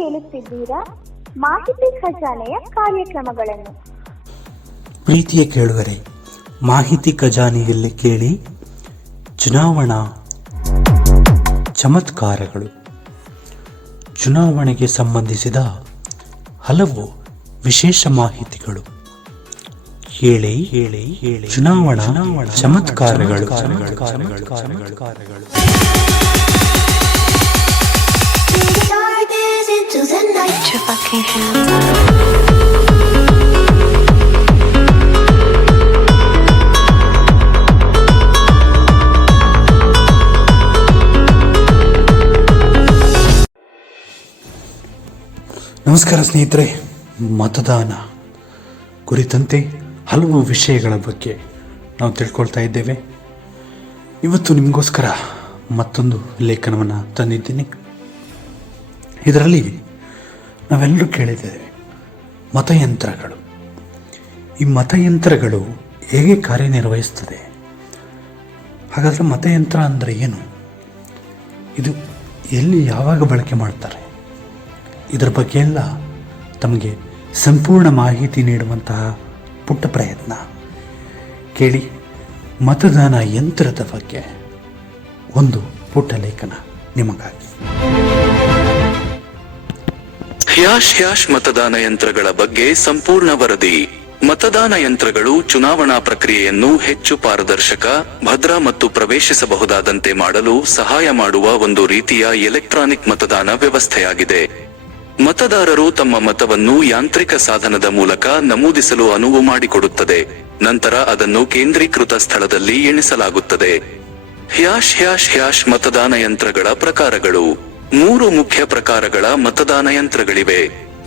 ಕೇಳುತ್ತಿದ್ದೀರಾ ಮಾಹಿತಿ ಖಜಾನೆಯ ಕಾರ್ಯಕ್ರಮಗಳನ್ನು. ಪ್ರೀತಿಯ ಕೇಳುಗರೆ, ಮಾಹಿತಿ ಖಜಾನೆಯಲ್ಲಿ ಕೇಳಿ ಚುನಾವಣಾ ಚಮತ್ಕಾರಗಳು. ಚುನಾವಣೆಗೆ ಸಂಬಂಧಿಸಿದ ಹಲವು ವಿಶೇಷ ಮಾಹಿತಿಗಳು. ಕೇಳಿ ಚುನಾವಣಾ ಚಮತ್ಕಾರಗಳು. ನಮಸ್ಕಾರ ಸ್ನೇಹಿತರೆ, ಮತದಾನ ಕುರಿತಂತೆ ಹಲವು ವಿಷಯಗಳ ಬಗ್ಗೆ ನಾವು ತಿಳ್ಕೊಳ್ತಾ ಇದ್ದೇವೆ. ಇವತ್ತು ನಿಮಗೋಸ್ಕರ ಮತ್ತೊಂದು ಲೇಖನವನ್ನು ತಂದಿದ್ದೀನಿ. ಇದರಲ್ಲಿ ನಾವೆಲ್ಲರೂ ಕೇಳಿದ್ದೇವೆ ಮತಯಂತ್ರಗಳು. ಈ ಮತಯಂತ್ರಗಳು ಹೇಗೆ ಕಾರ್ಯನಿರ್ವಹಿಸ್ತದೆ? ಹಾಗಾದರೆ ಮತಯಂತ್ರ ಅಂದರೆ ಏನು? ಇದು ಎಲ್ಲಿ ಯಾವಾಗ ಬಳಕೆ ಮಾಡ್ತಾರೆ? ಇದರ ಬಗ್ಗೆ ಎಲ್ಲ ತಮಗೆ ಸಂಪೂರ್ಣ ಮಾಹಿತಿ ನೀಡುವಂತಹ ಪುಟ್ಟ ಪ್ರಯತ್ನ. ಕೇಳಿ ಮತದಾನ ಯಂತ್ರದ ಬಗ್ಗೆ ಒಂದು ಪುಟ್ಟ ಲೇಖನ ನಿಮಗಾಗಿ. ಹ್ಯಾಶ್ ಮತದಾನ ಯಂತ್ರಗಳ ಬಗ್ಗೆ ಸಂಪೂರ್ಣ ವರದಿ. ಮತದಾನ ಯಂತ್ರಗಳು ಚುನಾವಣಾ ಪ್ರಕ್ರಿಯೆಯನ್ನು ಹೆಚ್ಚು ಪಾರದರ್ಶಕ, ಭದ್ರ ಮತ್ತು ಪ್ರವೇಶಿಸಬಹುದಾದಂತೆ ಮಾಡಲು ಸಹಾಯ ಮಾಡುವ ಒಂದು ರೀತಿಯ ಎಲೆಕ್ಟ್ರಾನಿಕ್ ಮತದಾನ ವ್ಯವಸ್ಥೆಯಾಗಿದೆ. ಮತದಾರರು ತಮ್ಮ ಮತವನ್ನು ಯಾಂತ್ರಿಕ ಸಾಧನದ ಮೂಲಕ ನಮೂದಿಸಲು ಅನುವು ಮಾಡಿಕೊಡುತ್ತದೆ. ನಂತರ ಅದನ್ನು ಕೇಂದ್ರೀಕೃತ ಸ್ಥಳದಲ್ಲಿ ಎಣಿಸಲಾಗುತ್ತದೆ. ಹ್ಯಾಶ್ ಮತದಾನ ಯಂತ್ರಗಳ ಪ್ರಕಾರಗಳು. 3 ಮುಖ್ಯ ಪ್ರಕಾರಗಳ ಮತದಾನ ಯಂತ್ರಗಳಿವೆ.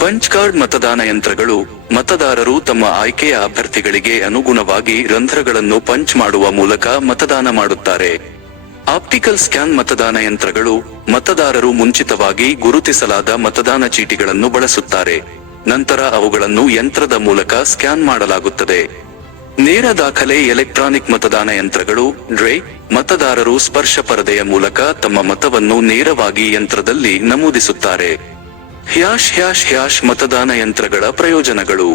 ಪಂಚ್ ಕಾರ್ಡ್ ಮತದಾನ ಯಂತ್ರಗಳು. ಮತದಾರರು ತಮ್ಮ ಆಯ್ಕೆಯ ಅಭ್ಯರ್ಥಿಗಳಿಗೆ ಅನುಗುಣವಾಗಿ ರಂಧ್ರಗಳನ್ನು ಪಂಚ್ ಮಾಡುವ ಮೂಲಕ ಮತದಾನ ಮಾಡುತ್ತಾರೆ. ಆಪ್ಟಿಕಲ್ ಸ್ಕ್ಯಾನ್ ಮತದಾನ ಯಂತ್ರಗಳು. ಮತದಾರರು ಮುಂಚಿತವಾಗಿ ಗುರುತಿಸಲಾದ ಮತದಾನ ಚೀಟಿಗಳನ್ನು ಬಳಸುತ್ತಾರೆ. ನಂತರ ಅವುಗಳನ್ನು ಯಂತ್ರದ ಮೂಲಕ ಸ್ಕ್ಯಾನ್ ಮಾಡಲಾಗುತ್ತದೆ. ನೇರ ದಾಖಲೆ ಎಲೆಕ್ಟ್ರಾನಿಕ್ ಮತದಾನ ಯಂತ್ರಗಳು. ಮತದಾರರು ಸ್ಪರ್ಶ ಪರದೆಯ ಮೂಲಕ ತಮ್ಮ ಮತವನ್ನು ನೇರವಾಗಿ ಯಂತ್ರದಲ್ಲಿ ನಮೂದಿಸುತ್ತಾರೆ. ಹ್ಯಾಶ್ ಮತದಾನ ಯಂತ್ರಗಳ ಪ್ರಯೋಜನಗಳು.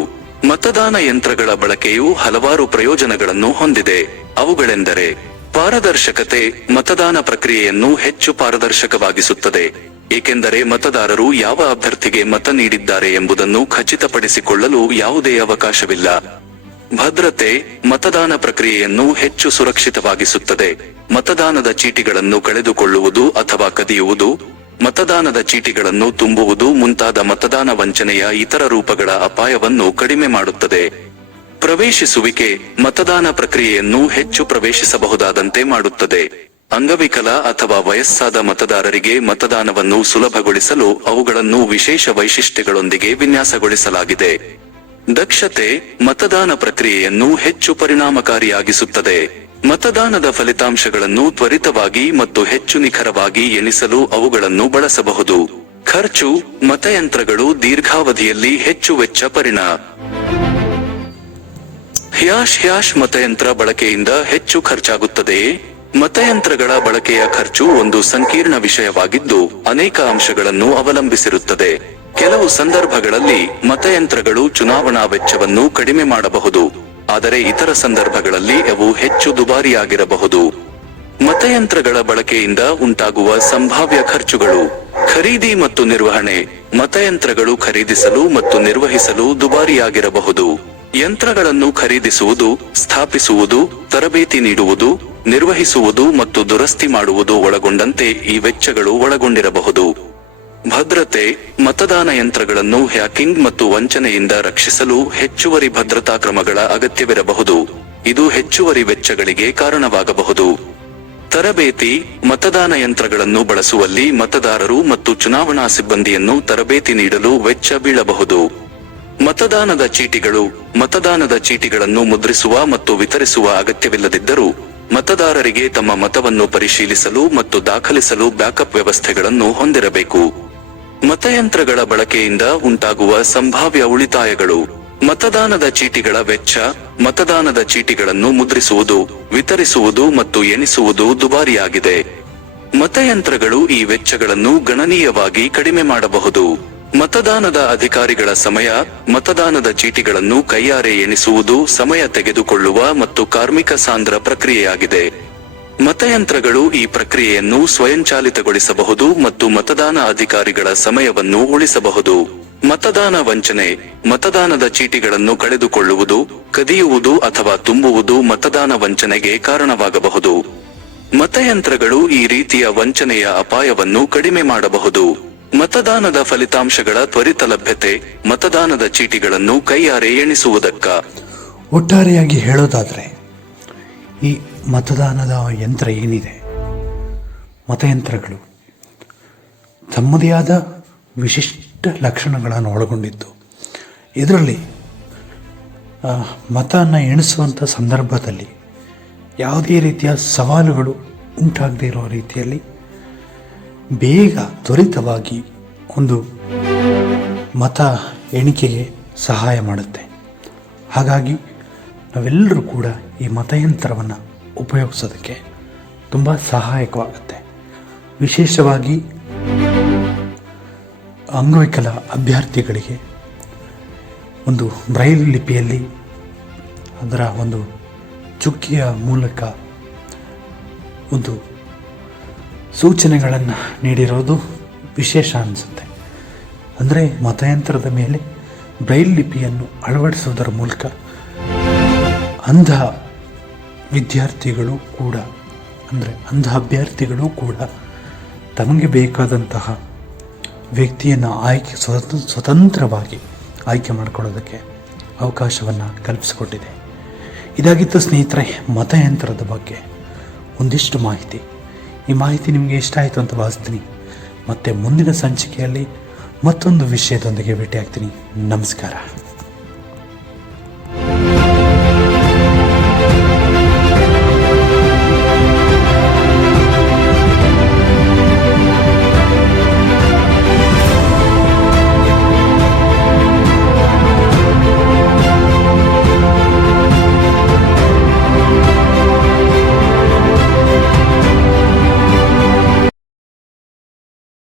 ಮತದಾನ ಯಂತ್ರಗಳ ಬಳಕೆಯು ಹಲವಾರು ಪ್ರಯೋಜನಗಳನ್ನು ಹೊಂದಿದೆ. ಅವುಗಳೆಂದರೆ ಪಾರದರ್ಶಕತೆ. ಮತದಾನ ಪ್ರಕ್ರಿಯೆಯನ್ನು ಹೆಚ್ಚು ಪಾರದರ್ಶಕವಾಗಿಸುತ್ತದೆ, ಏಕೆಂದರೆ ಮತದಾರರು ಯಾವ ಅಭ್ಯರ್ಥಿಗೆ ಮತ ನೀಡಿದ್ದಾರೆ ಎಂಬುದನ್ನು ಖಚಿತಪಡಿಸಿಕೊಳ್ಳಲು ಯಾವುದೇ ಅವಕಾಶವಿಲ್ಲ. ಭದ್ರತೆ. ಮತದಾನ ಪ್ರಕ್ರಿಯೆಯನ್ನು ಹೆಚ್ಚು ಸುರಕ್ಷಿತವಾಗಿಸುತ್ತದೆ. ಮತದಾನದ ಚೀಟಿಗಳನ್ನು ಕಳೆದುಕೊಳ್ಳುವುದು ಅಥವಾ ಕದಿಯುವುದು, ಮತದಾನದ ಚೀಟಿಗಳನ್ನು ತುಂಬುವುದು ಮುಂತಾದ ಮತದಾನ ವಂಚನೆಯ ಇತರ ರೂಪಗಳ ಅಪಾಯವನ್ನು ಕಡಿಮೆ ಮಾಡುತ್ತದೆ. ಪ್ರವೇಶಿಸುವಿಕೆ. ಮತದಾನ ಪ್ರಕ್ರಿಯೆಯನ್ನು ಹೆಚ್ಚು ಪ್ರವೇಶಿಸಬಹುದಾದಂತೆ ಮಾಡುತ್ತದೆ. ಅಂಗವಿಕಲ ಅಥವಾ ವಯಸ್ಸಾದ ಮತದಾರರಿಗೆ ಮತದಾನವನ್ನು ಸುಲಭಗೊಳಿಸಲು ಅವುಗಳನ್ನು ವಿಶೇಷ ವೈಶಿಷ್ಟ್ಯಗಳೊಂದಿಗೆ ವಿನ್ಯಾಸಗೊಳಿಸಲಾಗಿದೆ. ದಕ್ಷತೆ. ಮತದಾನ ಪ್ರಕ್ರಿಯೆಯನ್ನು ಹೆಚ್ಚು ಪರಿಣಾಮಕಾರಿಯಾಗಿಸುತ್ತದೆ. ಮತದಾನದ ಫಲಿತಾಂಶಗಳನ್ನು ತ್ವರಿತವಾಗಿ ಮತ್ತು ಹೆಚ್ಚು ನಿಖರವಾಗಿ ಎಣಿಸಲು ಅವುಗಳನ್ನು ಬಳಸಬಹುದು. ಖರ್ಚು. ಮತಯಂತ್ರಗಳು ದೀರ್ಘಾವಧಿಯಲ್ಲಿ ಹೆಚ್ಚು ವೆಚ್ಚ ಹ್ಯಾಶ್ ಮತಯಂತ್ರ ಬಳಕೆಯಿಂದ ಹೆಚ್ಚು ಖರ್ಚಾಗುತ್ತದೆಯೇ? ಮತಯಂತ್ರಗಳ ಬಳಕೆಯ ಖರ್ಚು ಒಂದು ಸಂಕೀರ್ಣ ವಿಷಯವಾಗಿದ್ದು ಅನೇಕ ಅಂಶಗಳನ್ನು ಅವಲಂಬಿಸಿರುತ್ತದೆ. ಕೆಲವು ಸಂದರ್ಭಗಳಲ್ಲಿ ಮತಯಂತ್ರಗಳು ಚುನಾವಣಾ ವೆಚ್ಚವನ್ನು ಕಡಿಮೆ ಮಾಡಬಹುದು, ಆದರೆ ಇತರ ಸಂದರ್ಭಗಳಲ್ಲಿ ಅವು ಹೆಚ್ಚು ದುಬಾರಿಯಾಗಿರಬಹುದು. ಮತಯಂತ್ರಗಳ ಬಳಕೆಯಿಂದ ಉಂಟಾಗುವ ಸಂಭಾವ್ಯ ಖರ್ಚುಗಳು. ಖರೀದಿ ಮತ್ತು ನಿರ್ವಹಣೆ. ಮತಯಂತ್ರಗಳು ಖರೀದಿಸಲು ಮತ್ತು ನಿರ್ವಹಿಸಲು ದುಬಾರಿಯಾಗಿರಬಹುದು. ಯಂತ್ರಗಳನ್ನು ಖರೀದಿಸುವುದು, ಸ್ಥಾಪಿಸುವುದು, ತರಬೇತಿ ನೀಡುವುದು, ನಿರ್ವಹಿಸುವುದು ಮತ್ತು ದುರಸ್ತಿ ಮಾಡುವುದು ಒಳಗೊಂಡಂತೆ ಈ ವೆಚ್ಚಗಳು ಒಳಗೊಂಡಿರಬಹುದು. ಭದ್ರತೆ. ಮತದಾನ ಯಂತ್ರಗಳನ್ನು ಹ್ಯಾಕಿಂಗ್ ಮತ್ತು ವಂಚನೆಯಿಂದ ರಕ್ಷಿಸಲು ಹೆಚ್ಚುವರಿ ಭದ್ರತಾ ಕ್ರಮಗಳ ಅಗತ್ಯವಿರಬಹುದು. ಇದು ಹೆಚ್ಚುವರಿ ವೆಚ್ಚಗಳಿಗೆ ಕಾರಣವಾಗಬಹುದು. ತರಬೇತಿ. ಮತದಾನ ಯಂತ್ರಗಳನ್ನು ಬಳಸುವಲ್ಲಿ ಮತದಾರರು ಮತ್ತು ಚುನಾವಣಾ ಸಿಬ್ಬಂದಿಯನ್ನು ತರಬೇತಿ ನೀಡಲು ವೆಚ್ಚ ಬೀಳಬಹುದು. ಮತದಾನದ ಚೀಟಿಗಳು. ಮತದಾನದ ಚೀಟಿಗಳನ್ನು ಮುದ್ರಿಸುವ ಮತ್ತು ವಿತರಿಸುವ ಅಗತ್ಯವಿಲ್ಲದಿದ್ದರೂ ಮತದಾರರಿಗೆ ತಮ್ಮ ಮತವನ್ನು ಪರಿಶೀಲಿಸಲು ಮತ್ತು ದಾಖಲಿಸಲು ಬ್ಯಾಕಪ್ ವ್ಯವಸ್ಥೆಗಳನ್ನು ಹೊಂದಿರಬೇಕು. ಮತಯಂತ್ರಗಳ ಬಳಕೆಯಿಂದ ಉಂಟಾಗುವ ಸಂಭಾವ್ಯ ಉಳಿತಾಯಗಳು. ಮತದಾನದ ಚೀಟಿಗಳ ವೆಚ್ಚ. ಮತದಾನದ ಚೀಟಿಗಳನ್ನು ಮುದ್ರಿಸುವುದು, ವಿತರಿಸುವುದು ಮತ್ತು ಎಣಿಸುವುದು ದುಬಾರಿಯಾಗಿದೆ. ಮತಯಂತ್ರಗಳು ಈ ವೆಚ್ಚಗಳನ್ನು ಗಣನೀಯವಾಗಿ ಕಡಿಮೆ ಮಾಡಬಹುದು. ಮತದಾನದ ಅಧಿಕಾರಿಗಳ ಸಮಯ ಮತದಾನದ ಚೀಟಿಗಳನ್ನು ಕೈಯಾರೆ ಎಣಿಸುವುದು ಸಮಯ ತೆಗೆದುಕೊಳ್ಳುವ ಮತ್ತು ಕಾರ್ಮಿಕ ಸಾಂದ್ರ ಪ್ರಕ್ರಿಯೆಯಾಗಿದೆ. ಮತಯಂತ್ರಗಳು ಈ ಪ್ರಕ್ರಿಯೆಯನ್ನು ಸ್ವಯಂಚಾಲಿತಗೊಳಿಸಬಹುದು ಮತ್ತು ಮತದಾನ ಅಧಿಕಾರಿಗಳ ಸಮಯವನ್ನು ಉಳಿಸಬಹುದು. ಮತದಾನ ವಂಚನೆ: ಮತದಾನದ ಚೀಟಿಗಳನ್ನು ಕಳೆದುಕೊಳ್ಳುವುದು, ಕದಿಯುವುದು ಅಥವಾ ತುಂಬುವುದು ಮತದಾನ ವಂಚನೆಗೆ ಕಾರಣವಾಗಬಹುದು. ಮತಯಂತ್ರಗಳು ಈ ರೀತಿಯ ವಂಚನೆಯ ಅಪಾಯವನ್ನು ಕಡಿಮೆ ಮಾಡಬಹುದು. ಮತದಾನದ ಫಲಿತಾಂಶಗಳ ತ್ವರಿತ ಲಭ್ಯತೆ: ಮತದಾನದ ಚೀಟಿಗಳನ್ನು ಕೈಯಾರೆ ಎಣಿಸುವುದಕ್ಕ. ಒಟ್ಟಾರೆಯಾಗಿ ಹೇಳೋದಾದರೆ ಈ ಮತದಾನದ ಯಂತ್ರ ಏನಿದೆ, ಮತಯಂತ್ರಗಳು ತಮ್ಮದೇ ಆದ ವಿಶಿಷ್ಟ ಲಕ್ಷಣಗಳನ್ನು ಒಳಗೊಂಡಿದ್ದು, ಇದರಲ್ಲಿ ಮತವನ್ನು ಎಣಿಸುವಂಥ ಸಂದರ್ಭದಲ್ಲಿ ಯಾವುದೇ ರೀತಿಯ ಸವಾಲುಗಳು ಉಂಟಾಗದೇ ಇರೋ ರೀತಿಯಲ್ಲಿ ಬೇಗ ತ್ವರಿತವಾಗಿ ಒಂದು ಮತ ಎಣಿಕೆಗೆ ಸಹಾಯ ಮಾಡುತ್ತೆ. ಹಾಗಾಗಿ ನಾವೆಲ್ಲರೂ ಕೂಡ ಈ ಮತಯಂತ್ರವನ್ನು ಉಪಯೋಗಿಸೋದಕ್ಕೆ ತುಂಬ ಸಹಾಯಕವಾಗುತ್ತೆ. ವಿಶೇಷವಾಗಿ ಅಂಗವಿಕಲ ಅಭ್ಯರ್ಥಿಗಳಿಗೆ ಒಂದು ಬ್ರೈಲ್ ಲಿಪಿಯಲ್ಲಿ ಅದರ ಒಂದು ಚುಕ್ಕಿಯ ಮೂಲಕ ಒಂದು ಸೂಚನೆಗಳನ್ನು ನೀಡಿರೋದು ವಿಶೇಷ ಅನಿಸುತ್ತೆ. ಅಂದರೆ ಮತಯಂತ್ರದ ಮೇಲೆ ಬ್ರೈಲ್ ಲಿಪಿಯನ್ನು ಅಳವಡಿಸುವುದರ ಮೂಲಕ ಅಂಧ ವಿದ್ಯಾರ್ಥಿಗಳು ಕೂಡ, ಅಂದರೆ ಅಂಧ ಅಭ್ಯರ್ಥಿಗಳು ಕೂಡ ತಮಗೆ ಬೇಕಾದಂತಹ ವ್ಯಕ್ತಿಯನ್ನು ಸ್ವತಂತ್ರವಾಗಿ ಆಯ್ಕೆ ಮಾಡಿಕೊಳ್ಳೋದಕ್ಕೆ ಅವಕಾಶವನ್ನು ಕಲ್ಪಿಸಿಕೊಟ್ಟಿದೆ. ಇದಾಗಿತ್ತು ಸ್ನೇಹಿತರೆ ಮತಯಂತ್ರದ ಬಗ್ಗೆ ಒಂದಿಷ್ಟು ಮಾಹಿತಿ. ಈ ಮಾಹಿತಿ ನಿಮಗೆ ಇಷ್ಟ ಆಯಿತು ಅಂತ ಭಾವಿಸ್ತೀನಿ. ಮತ್ತೆ ಮುಂದಿನ ಸಂಚಿಕೆಯಲ್ಲಿ ಮತ್ತೊಂದು ವಿಷಯದೊಂದಿಗೆ ಭೇಟಿಯಾಗ್ತೀನಿ. ನಮಸ್ಕಾರ.